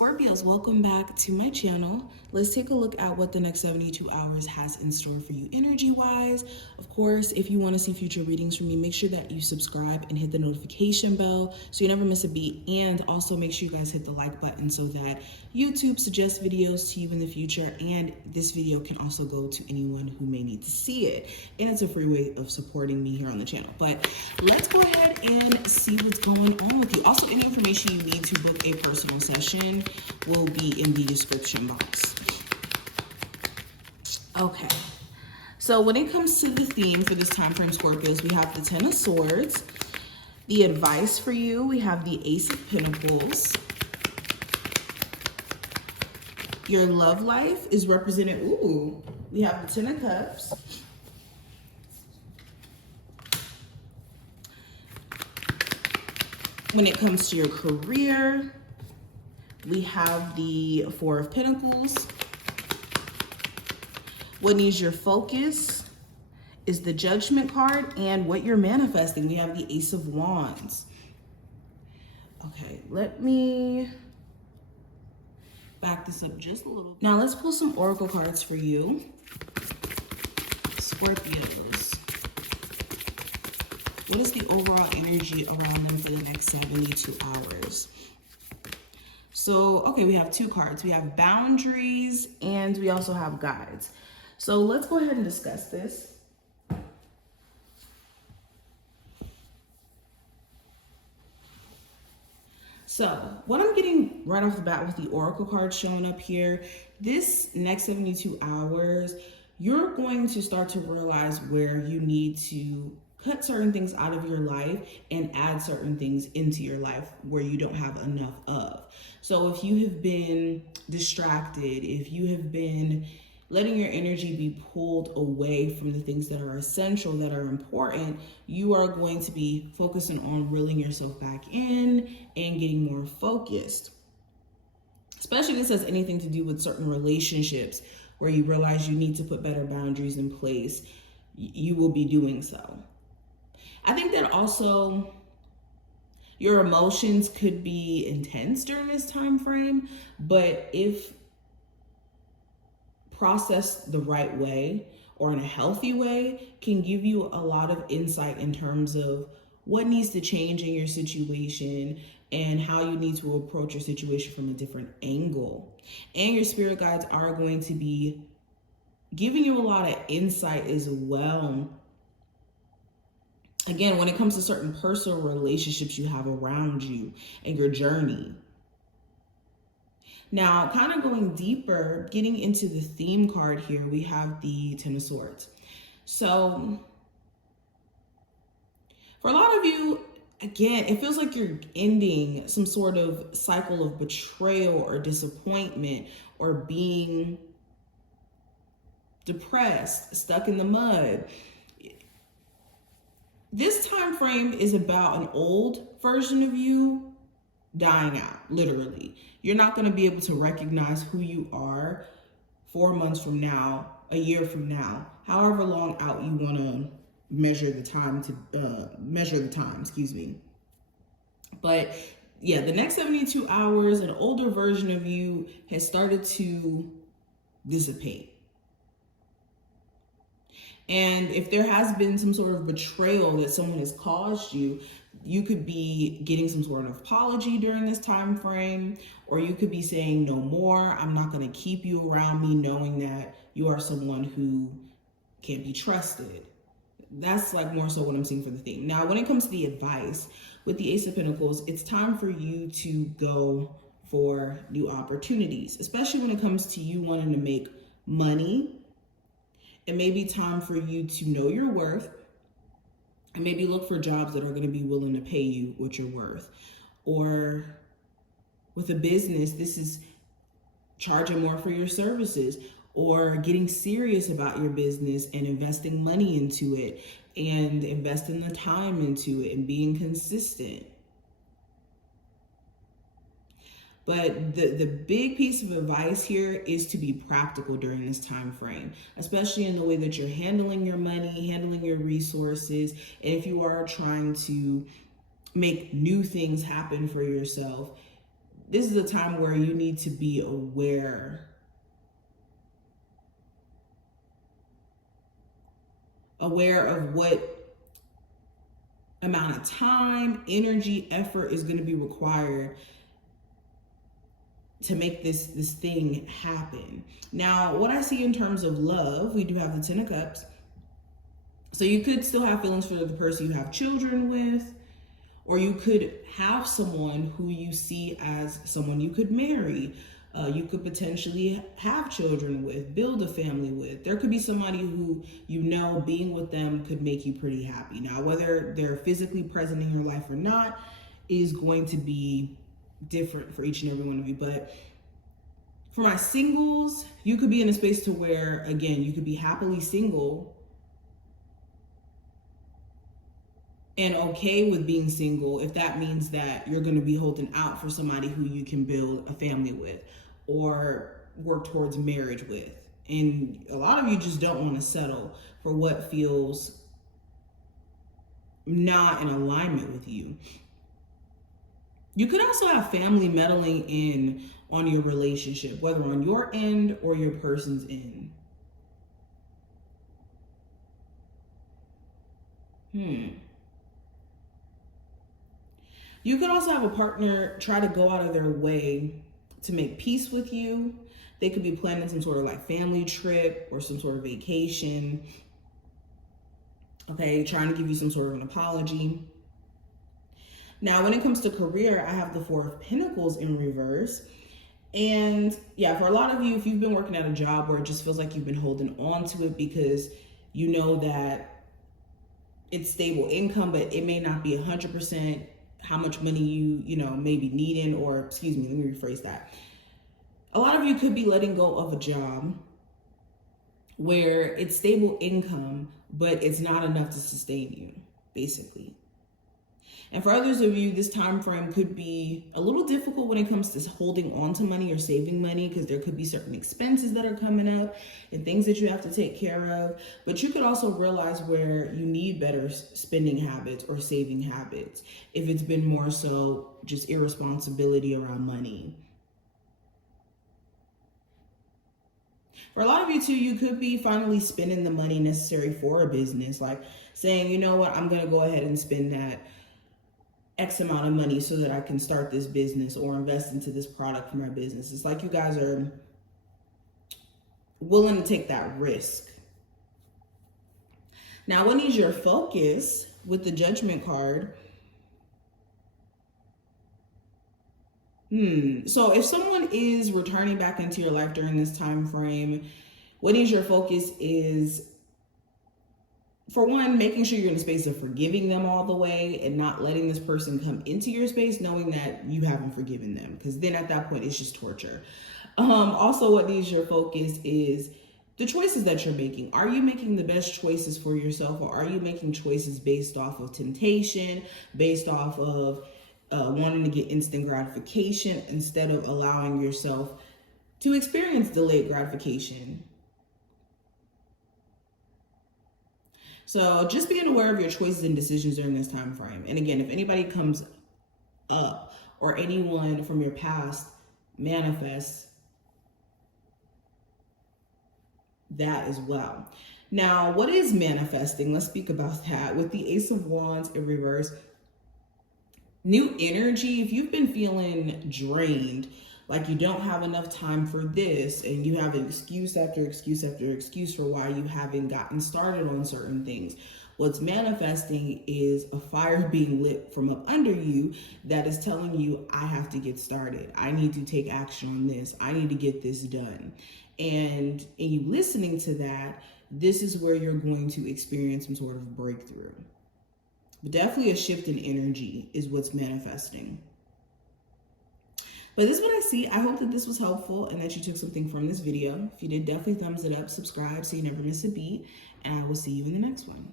Scorpios, welcome back to my channel. Let's take a look at what the next 72 hours has in store for you energy-wise. Of course, if you want to see future readings from me, make sure that you subscribe and hit the notification bell so you never miss a beat. And also make sure you guys hit the like button so that YouTube suggests videos to you in the future. And this video can also go to anyone who may need to see it. And it's a free way of supporting me here on the channel. But let's go ahead and see what's going on with you. Also, any information you need to book a personal session will be in the description box. Okay, so when it comes to the theme for this time frame, Scorpios, we have the Ten of Swords. The advice for you, we have the Ace of Pentacles. Your love life is represented, we have the Ten of Cups. When it comes to your career, we have the Four of Pentacles. What needs your focus is the Judgment card, and what you're manifesting, we have the Ace of Wands. Okay, let me back this up just a little. Now let's pull some oracle cards for you, Scorpios. What is the overall energy around them for the next 72 hours? So, okay, we have two cards. We have boundaries and we also have guides. So let's go ahead and discuss this. So what I'm getting right off the bat with the oracle card showing up here, this next 72 hours, you're going to start to realize where you need to cut certain things out of your life and add certain things into your life where you don't have enough of. So if you have been distracted, if you have been letting your energy be pulled away from the things that are essential, that are important, you are going to be focusing on reeling yourself back in and getting more focused. Especially if this has anything to do with certain relationships where you realize you need to put better boundaries in place, you will be doing so. I think that also your emotions could be intense during this time frame, but if processed the right way or in a healthy way, can give you a lot of insight in terms of what needs to change in your situation and how you need to approach your situation from a different angle. And your spirit guides are going to be giving you a lot of insight as well. Again, when it comes to certain personal relationships you have around you and your journey. Now, kind of going deeper, getting into the theme card here, we have the Ten of Swords. So, for a lot of you, again, it feels like you're ending some sort of cycle of betrayal or disappointment or being depressed, stuck in the mud. This time frame is about an old version of you dying out, literally. You're not going to be able to recognize who you are 4 months from now, a year from now, however long out you want to measure the time, But yeah, the next 72 hours, an older version of you has started to dissipate. And if there has been some sort of betrayal that someone has caused you, you could be getting some sort of apology during this time frame, or you could be saying no more. I'm not going to keep you around me, knowing that you are someone who can't be trusted. That's like more so what I'm seeing for the theme. Now, when it comes to the advice with the Ace of Pentacles, it's time for you to go for new opportunities, especially when it comes to you wanting to make money. It may be time for you to know your worth and maybe look for jobs that are going to be willing to pay you what you're worth. Or with a business, this is charging more for your services or getting serious about your business and investing money into it and investing the time into it and being consistent. But the big piece of advice here is to be practical during this time frame, especially in the way that you're handling your money, handling your resources. And if you are trying to make new things happen for yourself, this is a time where you need to be aware of what amount of time, energy, effort is going to be required to make this thing happen. Now, what I see in terms of love, we do have the 10 of Cups. So you could still have feelings for the person you have children with, or you could have someone who you see as someone you could marry. You could potentially have children with, build a family with. There could be somebody who, you know, being with them could make you pretty happy. Now, whether they're physically present in your life or not is going to be different for each and every one of you. But for my singles, you could be in a space to where, again, you could be happily single and okay with being single if that means that you're going to be holding out for somebody who you can build a family with or work towards marriage with. And a lot of you just don't want to settle for what feels not in alignment with you. You could also have family meddling in on your relationship, whether on your end or your person's end. You could also have a partner try to go out of their way to make peace with you. They could be planning some sort of like family trip or some sort of vacation. Okay, trying to give you some sort of an apology. Now, when it comes to career, I have the 4 of Pentacles in reverse. And yeah, for a lot of you, if you've been working at a job where it just feels like you've been holding on to it because you know that it's stable income, but it may not be 100% how much money you know, may be needing, or excuse me, let me rephrase that. A lot of you could be letting go of a job where it's stable income, but it's not enough to sustain you, basically. And for others of you, this time frame could be a little difficult when it comes to holding on to money or saving money, because there could be certain expenses that are coming up and things that you have to take care of. But you could also realize where you need better spending habits or saving habits if it's been more so just irresponsibility around money. For a lot of you too, you could be finally spending the money necessary for a business, like saying, you know what, I'm going to go ahead and spend that X amount of money so that I can start this business or invest into this product for my business. It's like you guys are willing to take that risk. Now, what needs your focus with the Judgment card? So if someone is returning back into your life during this time frame, what needs your focus is, for one, making sure you're in a space of forgiving them all the way and not letting this person come into your space knowing that you haven't forgiven them, because then at that point it's just torture. Also, what needs your focus is the choices that you're making. Are you making the best choices for yourself, or are you making choices based off of temptation, based off of wanting to get instant gratification instead of allowing yourself to experience delayed gratification? So just being aware of your choices and decisions during this time frame. And again, if anybody comes up or anyone from your past manifests that as well. Now, what is manifesting? Let's speak about that. With the Ace of Wands in reverse, new energy. If you've been feeling drained, like you don't have enough time for this, and you have excuse after excuse after excuse for why you haven't gotten started on certain things, what's manifesting is a fire being lit from up under you that is telling you, I have to get started. I need to take action on this. I need to get this done. And in you listening to that, this is where you're going to experience some sort of breakthrough. But definitely a shift in energy is what's manifesting. But this is what I see. I hope that this was helpful and that you took something from this video. If you did, definitely thumbs it up, subscribe so you never miss a beat, and I will see you in the next one.